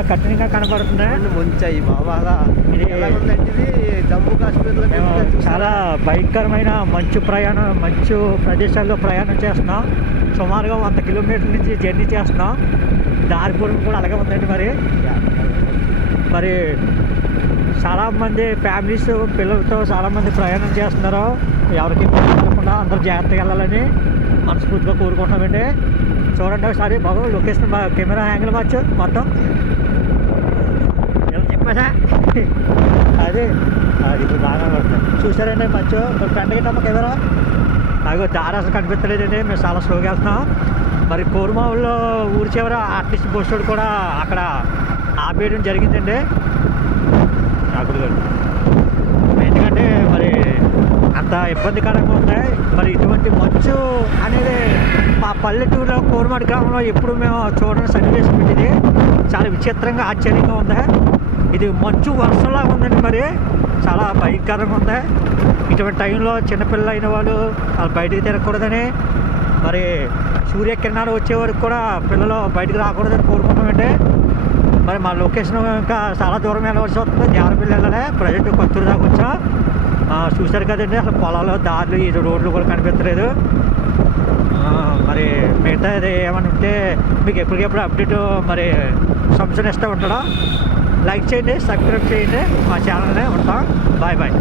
చాలా కఠినంగా కనబడుతున్నాయి. ముంచాయి బాబా. ఇది ఇది జమ్మూ కాశ్మీర్లో మేము చాలా భయంకరమైన మంచు ప్రదేశాల్లో ప్రయాణం చేస్తున్నాం. సుమారుగా 100 కిలోమీటర్ల నుంచి జర్నీ చేస్తున్నాం. దారి పొడుగు కూడా అలాగే ఉందండి. మరి చాలామంది ఫ్యామిలీస్ పిల్లలతో చాలామంది ప్రయాణం చేస్తున్నారు. ఎవరికి పడకుండా అందరూ జాగ్రత్తగా వెళ్ళాలని మనస్ఫూర్తిగా కోరుకుంటున్నామండి. చూడండి ఒకసారి బాబు లొకేషన్ కెమెరా యాంగిల్ మొత్తం ఇలా చెప్పారా? అదే అది ఇప్పుడు బాగా పడుతుంది. చూసారండి మధ్య ఫ్రంట్ గిట్టమ్మ కెమెరా అదిగో దారి అసలు కనిపించలేదండి. మేము చాలా స్లోగా వెళ్తున్నాం. మరి కోరుమావుల్లో ఊరి చివర ఆర్టిస్ట్ బస్సుడు కూడా అక్కడ ఆపేయడం జరిగిందండి. ఎందుకంటే మరి అంత ఇబ్బందికరంగా ఉన్నాయి. మరి ఇటువంటి మంచు అనేది మా పల్లెటూరులో కోరుమాడి గ్రామంలో ఎప్పుడు మేము చూడని సన్నివేశం ఇది. చాలా విచిత్రంగా ఆశ్చర్యంగా ఉంది. ఇది మంచు వర్షంలాగా ఉందండి. మరి చాలా భయంకరంగా ఉంది. ఇటువంటి టైంలో చిన్నపిల్లలు అయిన వాళ్ళు బయటికి తిరగకూడదని, మరి సూర్యకిరణాలు వచ్చే వరకు కూడా పిల్లలు బయటికి రాకూడదని కోరుకుంటామండి. మరి మా లొకేషన్ ఇంకా చాలా దూరం వెళ్ళవలసి వస్తుంది. దేవరపల్లి వెళ్ళాలి. ప్రజెంట్ కొత్తూరు దాకా వచ్చాం. చూశారు కదండి, అసలు పొలాలు దారులు ఈ రోడ్లు కూడా కనిపించలేదు. మరి మిగతా ఏమైనా ఉంటే మీకు ఎప్పటికెప్పుడు అప్డేట్ మరి సంశయం ఇస్తూ ఉంటాడా. లైక్ చేయండి, సబ్స్క్రైబ్ చేయండి మా ఛానల్ని. ఉంటాం. Bye bye.